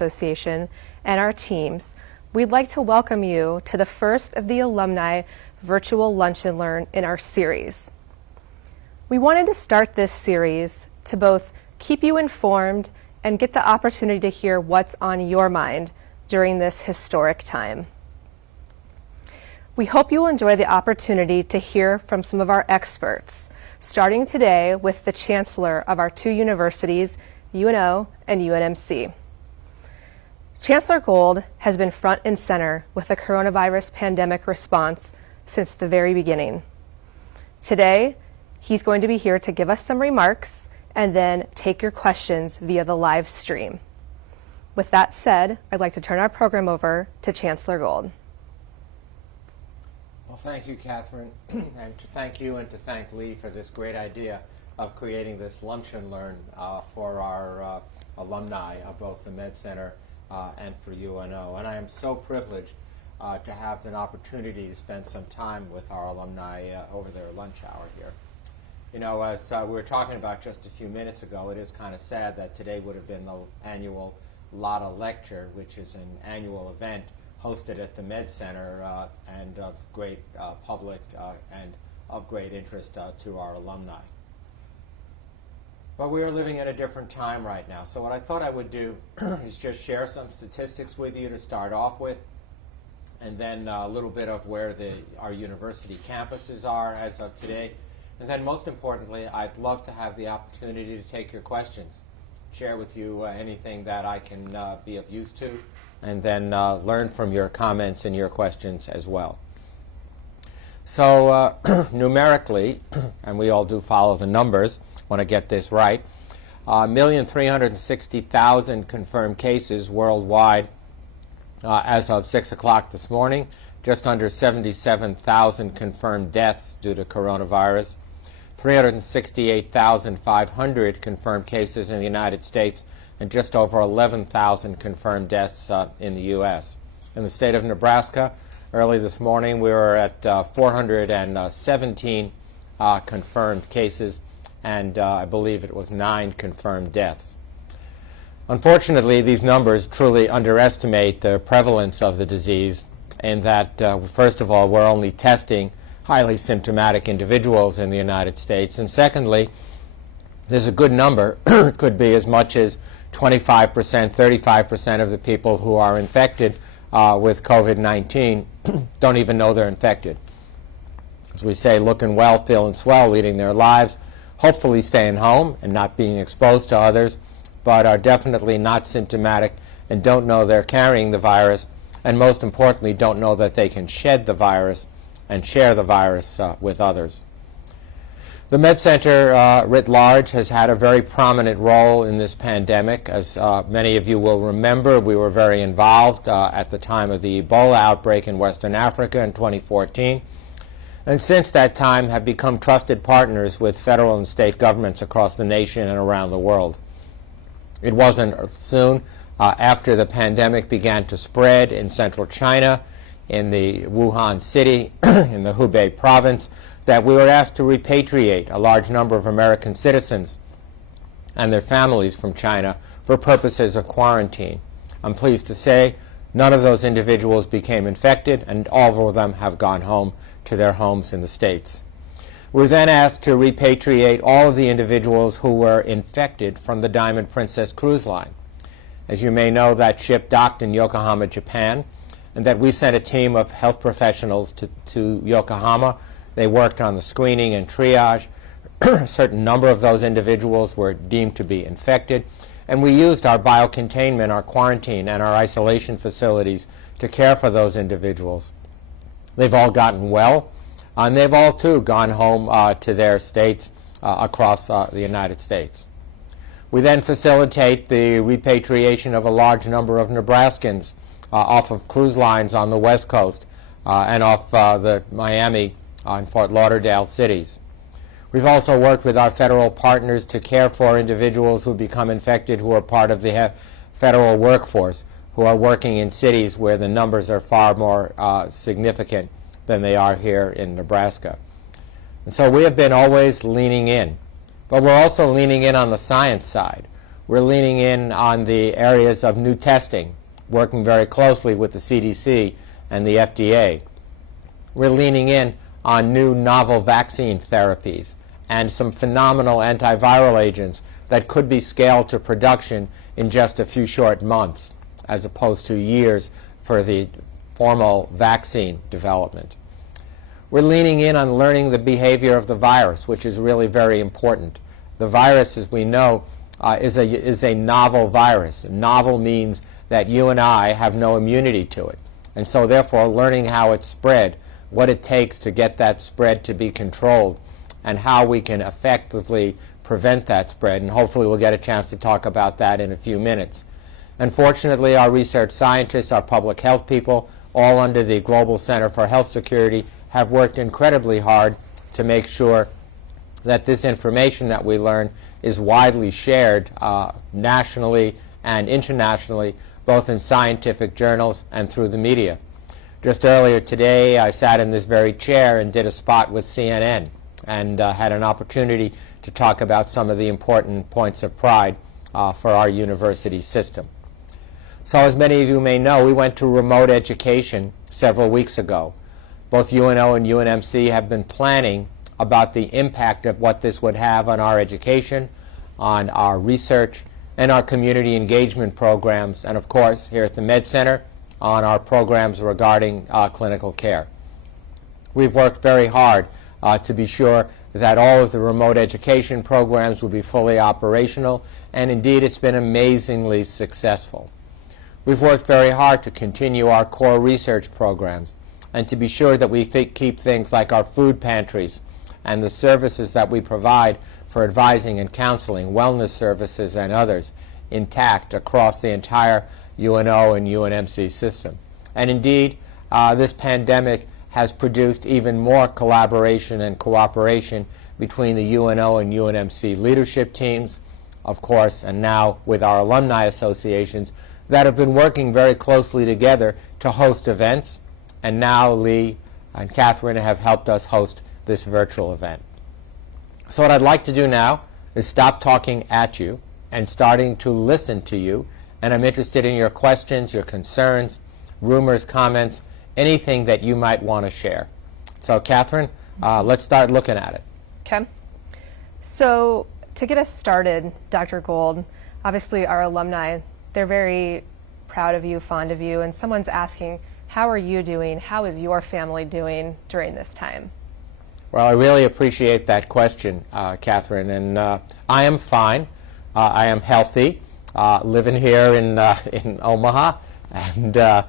Association and our teams, we'd like to welcome you to the first of the Alumni Virtual Lunch and Learn in our series. We wanted to start this series to both keep you informed and get the opportunity to hear what's on your mind during this historic time. We hope you'll enjoy the opportunity to hear from some of our experts, starting today with the Chancellor of our two universities, UNO and UNMC. Chancellor Gold has been front and center with the coronavirus pandemic response since the very beginning. Today, he's going to be here to give us some remarks and then take your questions via the live stream. With that said, I'd like to turn our program over to Chancellor Gold. Well, thank you, Catherine, and to thank you and to thank Lee for this great idea of creating this lunch and learn for our alumni of both the Med Center and for UNO. And I am so privileged to have an opportunity to spend some time with our alumni over their lunch hour here. You know, as we were talking about just a few minutes ago, it is kind of sad that today would have been the annual Lotta Lecture, which is an annual event hosted at the Med Center and of great public and of great interest to our alumni. But we are living in a different time right now, so what I thought I would do is just share some statistics with you to start off with, and then a little bit of where our university campuses are as of today, and then most importantly, I'd love to have the opportunity to take your questions, share with you anything that I can be of use to, and then learn from your comments and your questions as well. So numerically, and we all do follow the numbers, want to get this right, 1,360,000 confirmed cases worldwide as of 6 o'clock this morning, just under 77,000 confirmed deaths due to coronavirus, 368,500 confirmed cases in the United States, and just over 11,000 confirmed deaths in the U.S. In the state of Nebraska, early this morning we were at 417 confirmed cases, and I believe it was 9 confirmed deaths. Unfortunately, these numbers truly underestimate the prevalence of the disease in that, first of all, we're only testing highly symptomatic individuals in the United States, and secondly, there's a good number, could be as much as 25%, 35% of the people who are infected with COVID-19 don't even know they're infected. As we say, looking well, feeling swell, leading their lives, hopefully staying home and not being exposed to others, but are definitely not symptomatic and don't know they're carrying the virus, and most importantly, don't know that they can shed the virus and share the virus with others. The Med Center writ large has had a very prominent role in this pandemic. As many of you will remember, we were very involved at the time of the Ebola outbreak in Western Africa in 2014, and since that time have become trusted partners with federal and state governments across the nation and around the world. It wasn't soon after the pandemic began to spread in central China, in the Wuhan city, in the Hubei province, that we were asked to repatriate a large number of American citizens and their families from China for purposes of quarantine. I'm pleased to say none of those individuals became infected, and all of them have gone home to their homes in the States. We were then asked to repatriate all of the individuals who were infected from the Diamond Princess cruise line. As you may know, that ship docked in Yokohama, Japan, and that we sent a team of health professionals to Yokohama. They worked on the screening and triage. A certain number of those individuals were deemed to be infected, and we used our biocontainment, our quarantine, and our isolation facilities to care for those individuals. They've all gotten well, and they've all, too, gone home to their states across the United States. We then facilitate the repatriation of a large number of Nebraskans off of cruise lines on the West Coast and off the Miami and Fort Lauderdale cities. We've also worked with our federal partners to care for individuals who become infected who are part of the federal workforce, who are working in cities where the numbers are far more significant than they are here in Nebraska. And so we have been always leaning in. But we're also leaning in on the science side. We're leaning in on the areas of new testing, working very closely with the CDC and the FDA. We're leaning in on new novel vaccine therapies and some phenomenal antiviral agents that could be scaled to production in just a few short months, as opposed to years for the formal vaccine development. We're leaning in on learning the behavior of the virus, which is really very important. The virus, as we know, is a novel virus. Novel means that you and I have no immunity to it. And so therefore, learning how it's spread, what it takes to get that spread to be controlled, and how we can effectively prevent that spread. And hopefully we'll get a chance to talk about that in a few minutes. Unfortunately, our research scientists, our public health people, all under the Global Center for Health Security, have worked incredibly hard to make sure that this information that we learn is widely shared nationally and internationally, both in scientific journals and through the media. Just earlier today, I sat in this very chair and did a spot with CNN and had an opportunity to talk about some of the important points of pride for our university system. So as many of you may know, we went to remote education several weeks ago. Both UNO and UNMC have been planning about the impact of what this would have on our education, on our research, and our community engagement programs, and of course, here at the Med Center, on our programs regarding clinical care. We've worked very hard to be sure that all of the remote education programs will be fully operational, and indeed it's been amazingly successful. We've worked very hard to continue our core research programs and to be sure that we keep things like our food pantries and the services that we provide for advising and counseling, wellness services and others, intact across the entire UNO and UNMC system. And indeed, this pandemic has produced even more collaboration and cooperation between the UNO and UNMC leadership teams, of course, and now with our alumni associations that have been working very closely together to host events, and now Lee and Catherine have helped us host this virtual event. So what I'd like to do now is stop talking at you and starting to listen to you, and I'm interested in your questions, your concerns, rumors, comments, anything that you might want to share. So Catherine, let's start looking at it. Okay. So to get us started, Dr. Gold, obviously our alumni, they're very proud of you, fond of you, and someone's asking, how are you doing? How is your family doing during this time? Well, I really appreciate that question, Catherine, and I am fine. I am healthy, living here in Omaha, and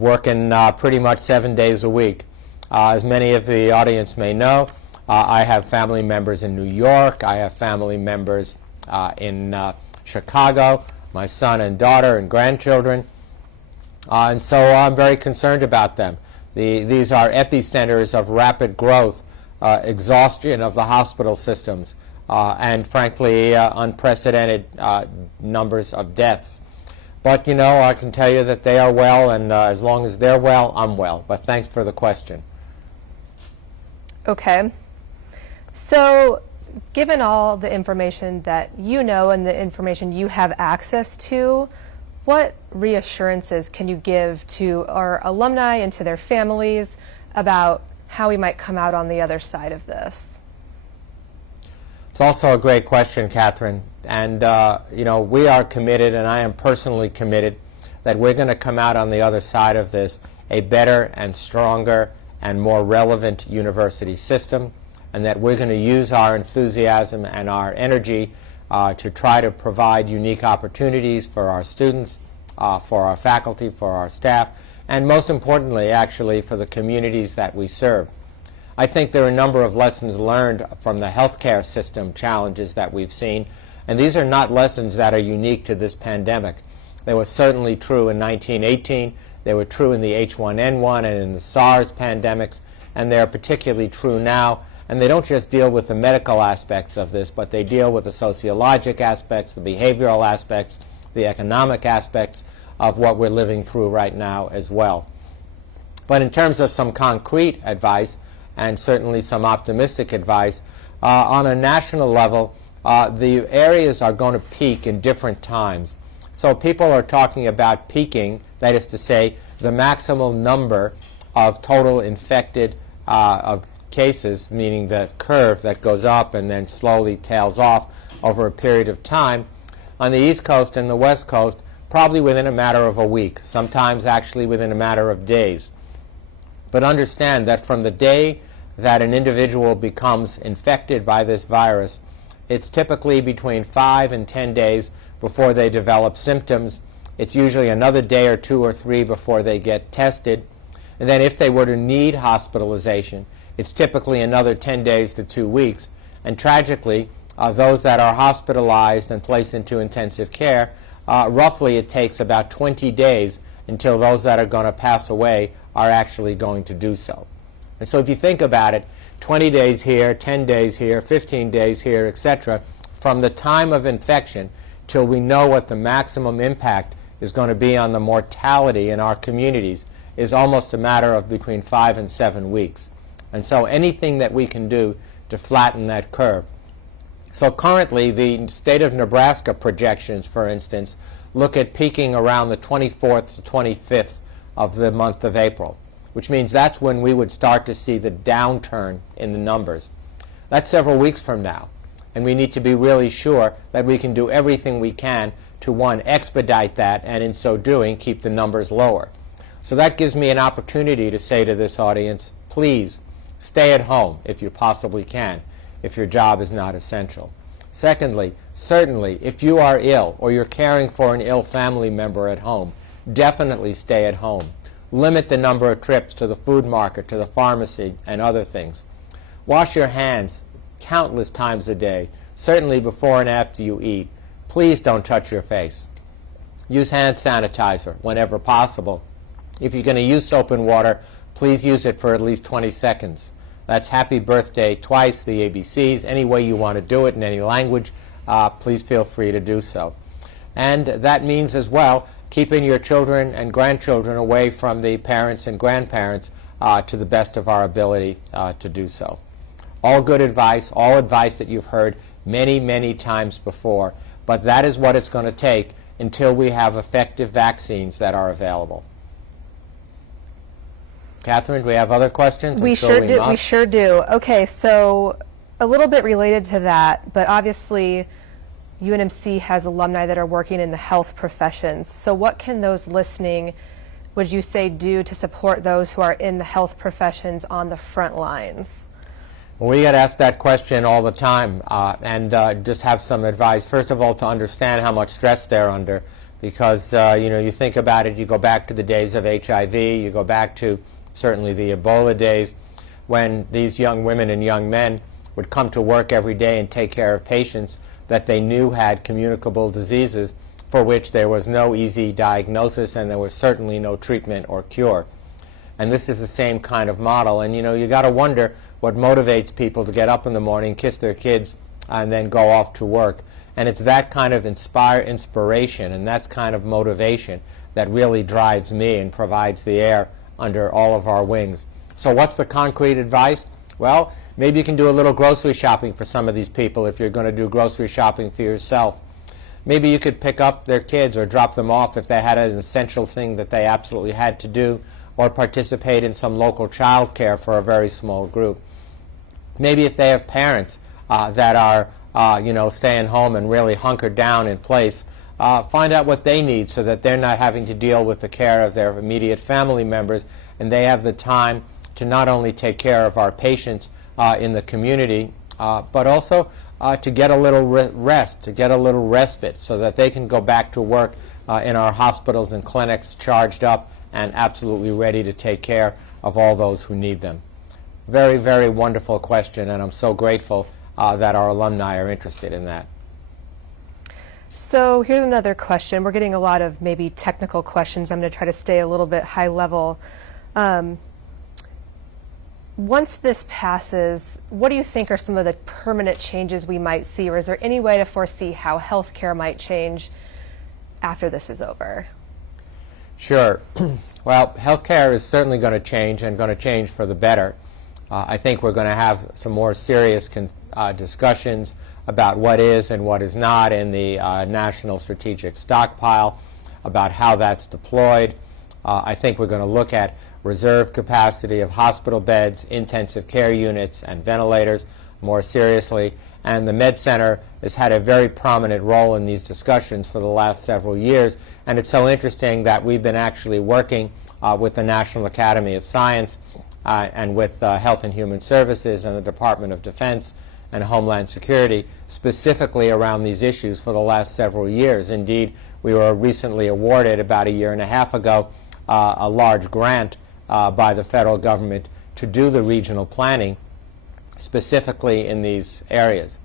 working pretty much 7 days a week. As many of the audience may know, I have family members in New York. I have family members in Chicago, my son and daughter and grandchildren, and so I'm very concerned about them. These are epicenters of rapid growth, exhaustion of the hospital systems, and frankly, unprecedented numbers of deaths. But, you know, I can tell you that they are well, and as long as they're well, I'm well. But thanks for the question. Okay. So, given all the information that you know and the information you have access to, what reassurances can you give to our alumni and to their families about how we might come out on the other side of this? It's also a great question, Catherine. And, you know, we are committed, and I am personally committed, that we're going to come out on the other side of this a better and stronger and more relevant university system, and that we're going to use our enthusiasm and our energy to try to provide unique opportunities for our students, for our faculty, for our staff, and most importantly, actually, for the communities that we serve. I think there are a number of lessons learned from the healthcare system challenges that we've seen, and these are not lessons that are unique to this pandemic. They were certainly true in 1918, they were true in the H1N1 and in the SARS pandemics, and they're particularly true now. And they don't just deal with the medical aspects of this, but they deal with the sociologic aspects, the behavioral aspects, the economic aspects of what we're living through right now as well. But in terms of some concrete advice, and certainly some optimistic advice, on a national level, the areas are going to peak in different times. So people are talking about peaking, that is to say, the maximum number of total infected of cases, meaning the curve that goes up and then slowly tails off over a period of time, on the East Coast and the West Coast, probably within a matter of a week, sometimes actually within a matter of days. But understand that from the day that an individual becomes infected by this virus, it's typically between 5 and 10 days before they develop symptoms. It's usually another day or 2 or 3 before they get tested. And then if they were to need hospitalization, it's typically another 10 days to 2 weeks. And tragically, those that are hospitalized and placed into intensive care, roughly it takes about 20 days until those that are going to pass away are actually going to do so. And so if you think about it, 20 days here, 10 days here, 15 days here, etc., from the time of infection till we know what the maximum impact is going to be on the mortality in our communities is almost a matter of between 5 and 7 weeks. And so anything that we can do to flatten that curve. So currently, the state of Nebraska projections, for instance, look at peaking around the 24th to 25th of the month of April, which means that's when we would start to see the downturn in the numbers. That's several weeks from now, and we need to be really sure that we can do everything we can to, one, expedite that, and in so doing, keep the numbers lower. So that gives me an opportunity to say to this audience, please stay at home if you possibly can, if your job is not essential. Secondly, certainly, if you are ill or you're caring for an ill family member at home, definitely stay at home. Limit the number of trips to the food market, to the pharmacy, and other things. Wash your hands countless times a day, certainly before and after you eat. Please don't touch your face. Use hand sanitizer whenever possible. If you're going to use soap and water, please use it for at least 20 seconds. That's happy birthday twice, the ABCs, any way you want to do it in any language, please feel free to do so. And that means as well keeping your children and grandchildren away from the parents and grandparents to the best of our ability to do so. All good advice, all advice that you've heard many, many times before, but that is what it's going to take until we have effective vaccines that are available. Catherine, do we have other questions? We sure do. We sure do. Okay, so a little bit related to that, but obviously UNMC has alumni that are working in the health professions. So what can those listening, would you say, do to support those who are in the health professions on the front lines? Well, we get asked that question all the time, and just have some advice. First of all, to understand how much stress they're under, because you think about it, you go back to the days of HIV, you go back to certainly the Ebola days, when these young women and young men would come to work every day and take care of patients that they knew had communicable diseases for which there was no easy diagnosis and there was certainly no treatment or cure. And this is the same kind of model. And you got to wonder what motivates people to get up in the morning, kiss their kids, and then go off to work. And it's that kind of inspiration and that's kind of motivation that really drives me and provides the air under all of our wings. So what's the concrete advice? Well, maybe you can do a little grocery shopping for some of these people if you're going to do grocery shopping for yourself. Maybe you could pick up their kids or drop them off if they had an essential thing that they absolutely had to do, or participate in some local child care for a very small group. Maybe if they have parents that are staying home and really hunkered down in place, find out what they need so that they're not having to deal with the care of their immediate family members, and they have the time to not only take care of our patients in the community, but also to get a little rest, to get a little respite so that they can go back to work in our hospitals and clinics charged up and absolutely ready to take care of all those who need them. Very, very wonderful question, and I'm so grateful that our alumni are interested in that. So here's another question. We're getting a lot of maybe technical questions. I'm going to try to stay a little bit high level. Once this passes, what do you think are some of the permanent changes we might see, or is there any way to foresee how healthcare might change after this is over? Sure. Well, healthcare is certainly going to change, and going to change for the better. I think we're going to have some more serious discussions about what is and what is not in the National Strategic Stockpile, about how that's deployed. I think we're going to look at reserve capacity of hospital beds, intensive care units, and ventilators more seriously. And the Med Center has had a very prominent role in these discussions for the last several years. And it's so interesting that we've been actually working with the National Academy of Science and with Health and Human Services and the Department of Defense and Homeland Security specifically around these issues for the last several years. Indeed, we were recently awarded about a year and a half ago a large grant by the federal government to do the regional planning specifically in these areas.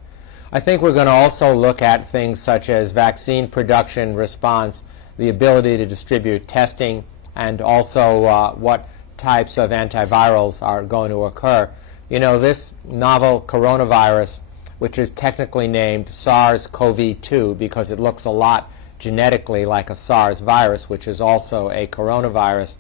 I think we're going to also look at things such as vaccine production response, the ability to distribute testing, and also what types of antivirals are going to occur. You know, this novel coronavirus, which is technically named SARS-CoV-2 because it looks a lot genetically like a SARS virus, which is also a coronavirus,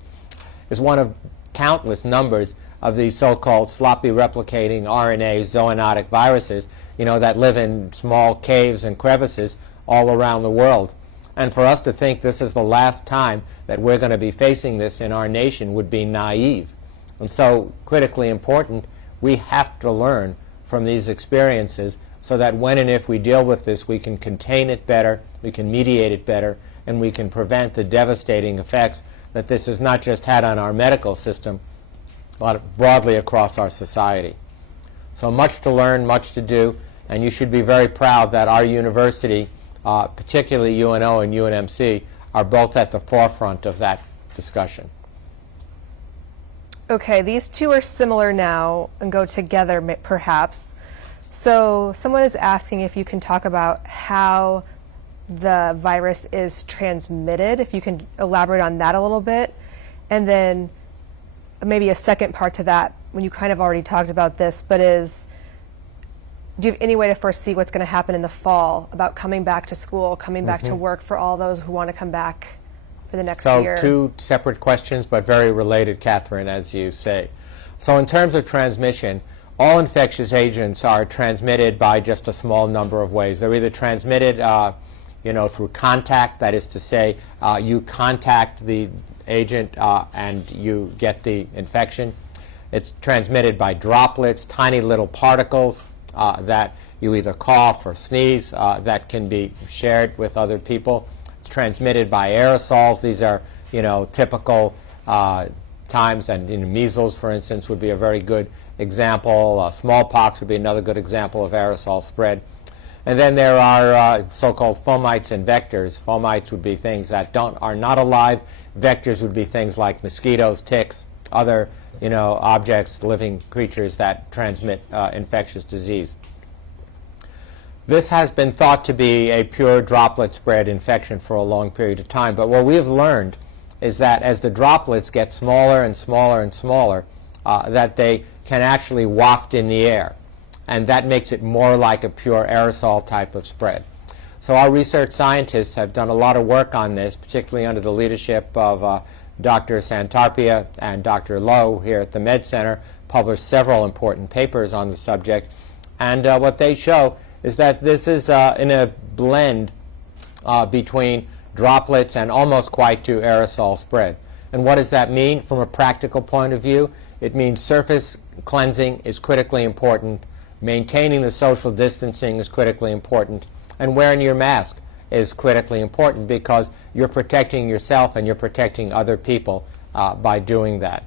is one of countless numbers of these so-called sloppy replicating RNA zoonotic viruses, you know, that live in small caves and crevices all around the world. And for us to think this is the last time that we're going to be facing this in our nation would be naive. And so, critically important, we have to learn from these experiences so that when and if we deal with this, we can contain it better, we can mediate it better, and we can prevent the devastating effects that this has not just had on our medical system, but broadly across our society. So much to learn, much to do, and you should be very proud that our university, particularly UNO and UNMC, are both at the forefront of that discussion. Okay, these two are similar now and go together perhaps. So someone is asking if you can talk about how the virus is transmitted, if you can elaborate on that a little bit. And then maybe a second part to that, when you kind of already talked about this, but do you have any way to foresee what's going to happen in the fall about coming back to school, coming back to work for all those who want to come back for the next year? So two separate questions, but very related, Catherine, as you say. So in terms of transmission, all infectious agents are transmitted by just a small number of ways. They're either transmitted through contact, that is to say, you contact the agent and you get the infection. It's transmitted by droplets, tiny little particles that you either cough or sneeze that can be shared with other people. It's transmitted by aerosols. These are, typical times, and measles, for instance, would be a very good example. Smallpox would be another good example of aerosol spread. And then there are so-called fomites and vectors. Fomites would be things that are not alive. Vectors would be things like mosquitoes, ticks, other objects, living creatures that transmit infectious disease. This has been thought to be a pure droplet spread infection for a long period of time. But what we have learned is that as the droplets get smaller and smaller and smaller, that they can actually waft in the air. And that makes it more like a pure aerosol type of spread. So our research scientists have done a lot of work on this, particularly under the leadership of Dr. Santarpia and Dr. Lowe here at the Med Center, published several important papers on the subject. And what they show is that this is in a blend between droplets and almost quite to aerosol spread. And what does that mean from a practical point of view? It means surface cleansing is critically important. Maintaining the social distancing is critically important, and wearing your mask is critically important because you're protecting yourself and you're protecting other people by doing that.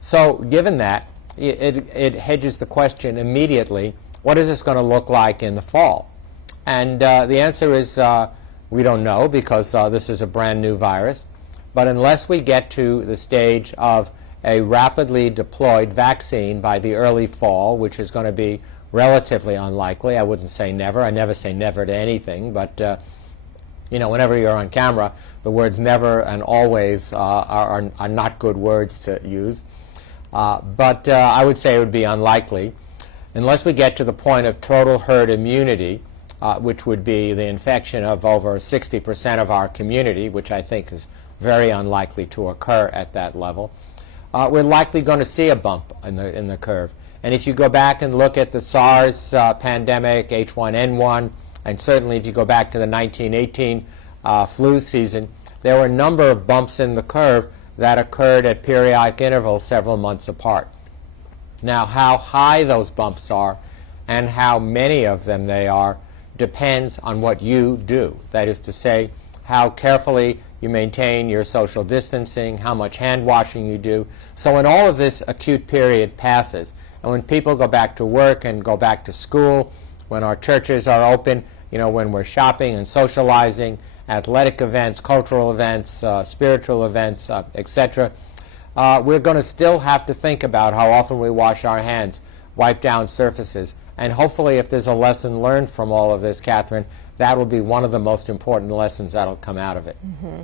So given that, it hedges the question immediately, what is this going to look like in the fall? And the answer is we don't know because this is a brand new virus, but unless we get to the stage of a rapidly deployed vaccine by the early fall, which is going to be relatively unlikely. I wouldn't say never. I never say never to anything, but whenever you're on camera, the words never and always are not good words to use. But I would say it would be unlikely unless we get to the point of total herd immunity, which would be the infection of over 60% of our community, which I think is very unlikely to occur at that level. We're likely going to see a bump in the curve. And if you go back and look at the SARS pandemic, H1N1, and certainly if you go back to the 1918 flu season, there were a number of bumps in the curve that occurred at periodic intervals several months apart. Now, how high those bumps are and how many of them they are depends on what you do. That is to say, how carefully you maintain your social distancing, how much hand washing you do. So when all of this acute period passes, and when people go back to work and go back to school, when our churches are open, when we're shopping and socializing, athletic events, cultural events, spiritual events, etc., we're going to still have to think about how often we wash our hands, wipe down surfaces, and hopefully if there's a lesson learned from all of this, Catherine, that will be one of the most important lessons that will come out of it. Mm-hmm.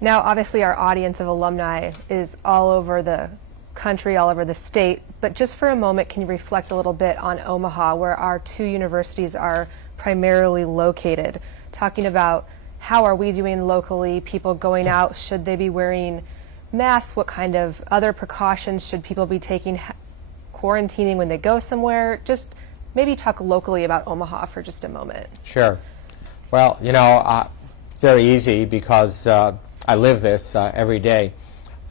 Now, obviously, our audience of alumni is all over the country, all over the state, but just for a moment, can you reflect a little bit on Omaha, where our two universities are primarily located, talking about how are we doing locally, people going out, should they be wearing masks, what kind of other precautions should people be taking, quarantining when they go somewhere? Just maybe talk locally about Omaha for just a moment. Sure. Well, very easy because I live this every day.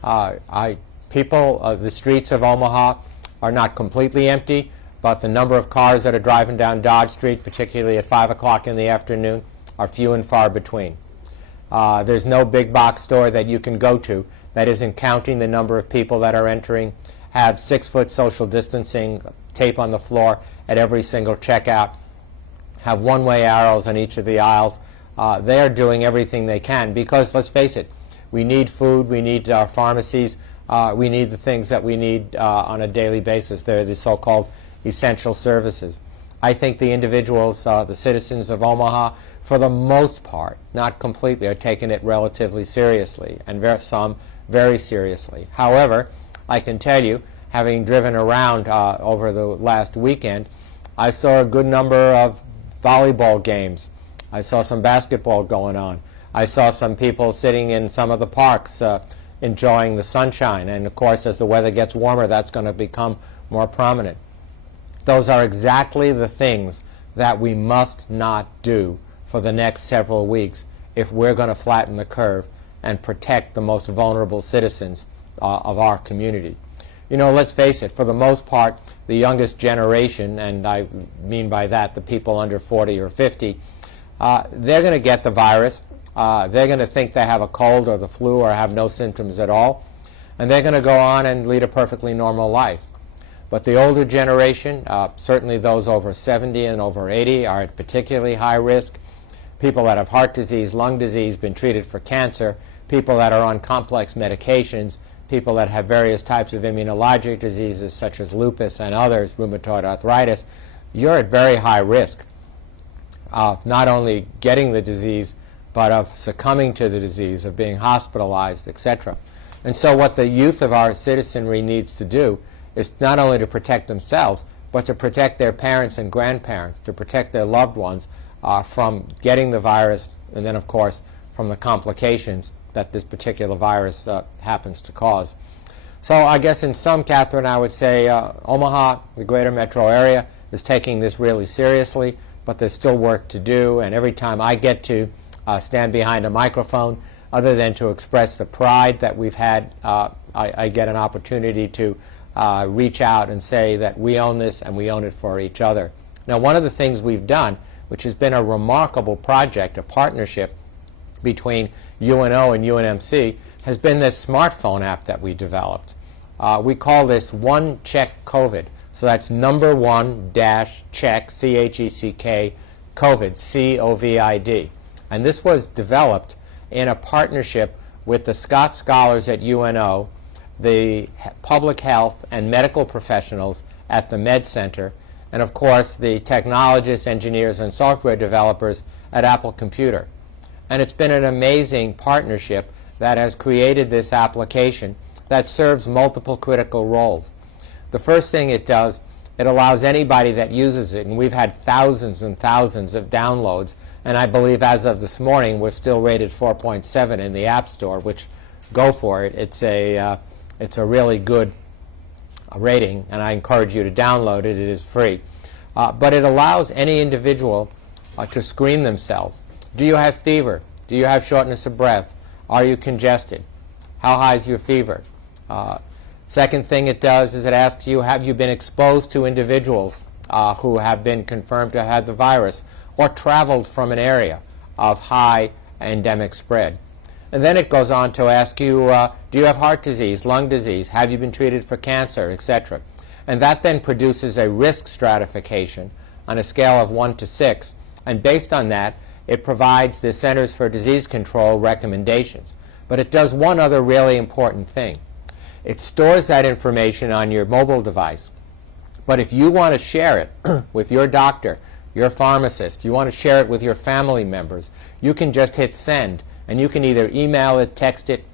The streets of Omaha are not completely empty, but the number of cars that are driving down Dodge Street, particularly at 5 o'clock in the afternoon, are few and far between. There's no big box store that you can go to that isn't counting the number of people that are entering, have 6-foot social distancing tape on the floor at every single checkout, have one-way arrows on each of the aisles. They are doing everything they can because, let's face it, we need food, we need our pharmacies, we need the things that we need on a daily basis. They're the so-called essential services. I think the individuals, the citizens of Omaha, for the most part, not completely, are taking it relatively seriously, and some very seriously. However, I can tell you, having driven around over the last weekend, I saw a good number of volleyball games. I saw some basketball going on. I saw some people sitting in some of the parks enjoying the sunshine. And of course, as the weather gets warmer, that's going to become more prominent. Those are exactly the things that we must not do for the next several weeks if we're going to flatten the curve and protect the most vulnerable citizens of our community. Let's face it, for the most part, the youngest generation, and I mean by that the people under 40 or 50, they're going to get the virus. They're going to think they have a cold or the flu or have no symptoms at all, and they're going to go on and lead a perfectly normal life. But the older generation, certainly those over 70 and over 80, are at particularly high risk. People that have heart disease, lung disease, been treated for cancer, people that are on complex medications, people that have various types of immunologic diseases such as lupus and others, rheumatoid arthritis, you're at very high risk of not only getting the disease, but of succumbing to the disease, of being hospitalized, etc. And so what the youth of our citizenry needs to do is not only to protect themselves, but to protect their parents and grandparents, to protect their loved ones from getting the virus, and then, of course, from the complications that this particular virus happens to cause. So I guess in sum, Catherine, I would say Omaha, the greater metro area, is taking this really seriously, but there's still work to do, and every time I get to stand behind a microphone, other than to express the pride that we've had, I get an opportunity to reach out and say that we own this and we own it for each other. Now, one of the things we've done, which has been a remarkable project, a partnership between UNO and UNMC, has been this smartphone app that we developed. We call this One Check COVID. So that's number one dash check, C-H-E-C-K, COVID, C-O-V-I-D. And this was developed in a partnership with the Scott Scholars at UNO, the public health and medical professionals at the Med Center, and of course the technologists, engineers, and software developers at Apple Computer. And it's been an amazing partnership that has created this application that serves multiple critical roles. The first thing it does, it allows anybody that uses it, and we've had thousands and thousands of downloads, and I believe as of this morning we're still rated 4.7 in the App Store, which, go for it. It's a really good rating, and I encourage you to download it. It is free. But it allows any individual to screen themselves. Do you have fever? Do you have shortness of breath? Are you congested? How high is your fever? Second thing it does is it asks you, have you been exposed to individuals who have been confirmed to have the virus or traveled from an area of high endemic spread? And then it goes on to ask you, do you have heart disease, lung disease? Have you been treated for cancer, etc.? And that then produces a risk stratification on a scale of 1 to 6. And based on that, it provides the Centers for Disease Control recommendations. But it does one other really important thing. It stores that information on your mobile device. But if you want to share it with your doctor, your pharmacist, you want to share it with your family members, you can just hit send. And you can either email it, text it,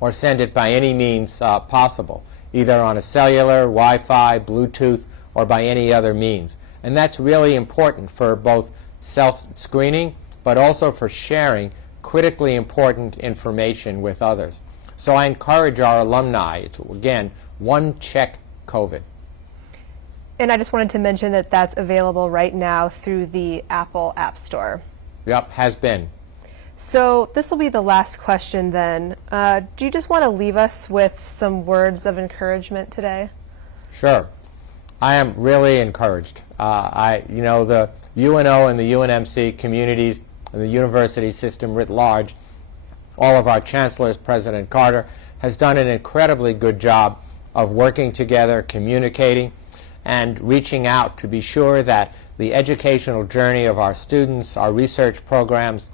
or send it by any means possible, either on a cellular, Wi-Fi, Bluetooth, or by any other means. And that's really important for both self-screening, but also for sharing critically important information with others. So I encourage our alumni to, again, one, check COVID. And I just wanted to mention that that's available right now through the Apple App Store. Yep, has been. So this will be the last question then. Do you just want to leave us with some words of encouragement today? Sure. I am really encouraged. The UNO and the UNMC communities and the university system writ large, all of our chancellors, President Carter, has done an incredibly good job of working together, communicating, and reaching out to be sure that the educational journey of our students, our research programs,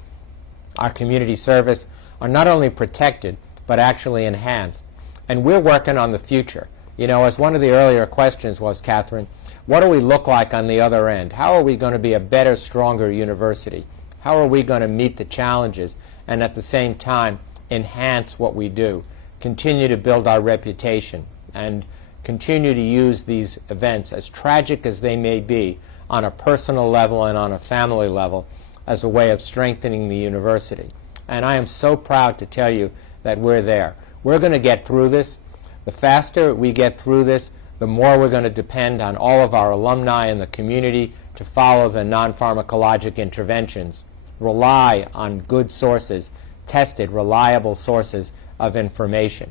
our community service are not only protected, but actually enhanced. And we're working on the future. You know, as one of the earlier questions was, Catherine, what do we look like on the other end? How are we going to be a better, stronger university? How are we going to meet the challenges and at the same time enhance what we do, continue to build our reputation, and continue to use these events, as tragic as they may be, on a personal level and on a family level, as a way of strengthening the university. And I am so proud to tell you that we're there. We're going to get through this. The faster we get through this, the more we're going to depend on all of our alumni in the community to follow the non-pharmacologic interventions, rely on good sources, tested, reliable sources of information.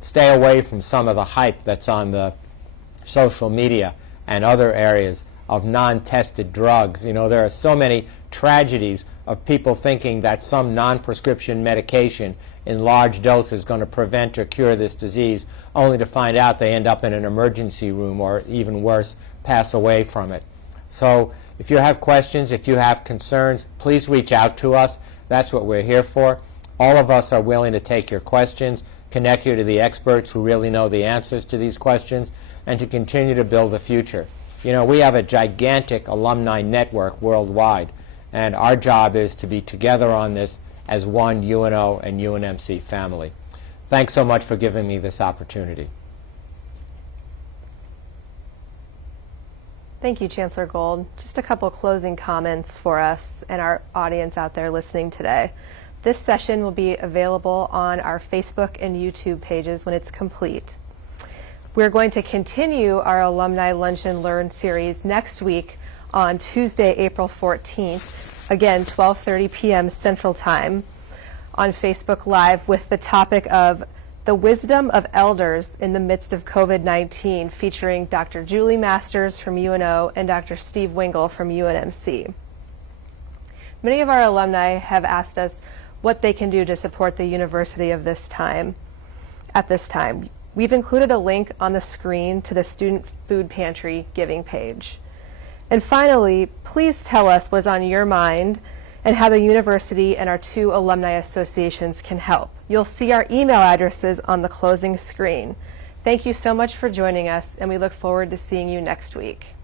Stay away from some of the hype that's on the social media and other areas of non-tested drugs. You know, there are so many tragedies of people thinking that some non-prescription medication in large doses is going to prevent or cure this disease, only to find out they end up in an emergency room or, even worse, pass away from it. So if you have questions, if you have concerns, please reach out to us. That's what we're here for. All of us are willing to take your questions, connect you to the experts who really know the answers to these questions, and to continue to build the future. You know, we have a gigantic alumni network worldwide, and our job is to be together on this as one UNO and UNMC family. Thanks so much for giving me this opportunity. Thank you, Chancellor Gold. Just a couple closing comments for us and our audience out there listening today. This session will be available on our Facebook and YouTube pages when it's complete. We're going to continue our Alumni Lunch and Learn series next week on Tuesday, April 14th, again, 12:30 p.m. Central Time on Facebook Live with the topic of The Wisdom of Elders in the Midst of COVID-19, featuring Dr. Julie Masters from UNO and Dr. Steve Wingle from UNMC. Many of our alumni have asked us what they can do to support the university at this time. We've included a link on the screen to the Student Food Pantry giving page. And finally, please tell us what's on your mind and how the university and our two alumni associations can help. You'll see our email addresses on the closing screen. Thank you so much for joining us, and we look forward to seeing you next week.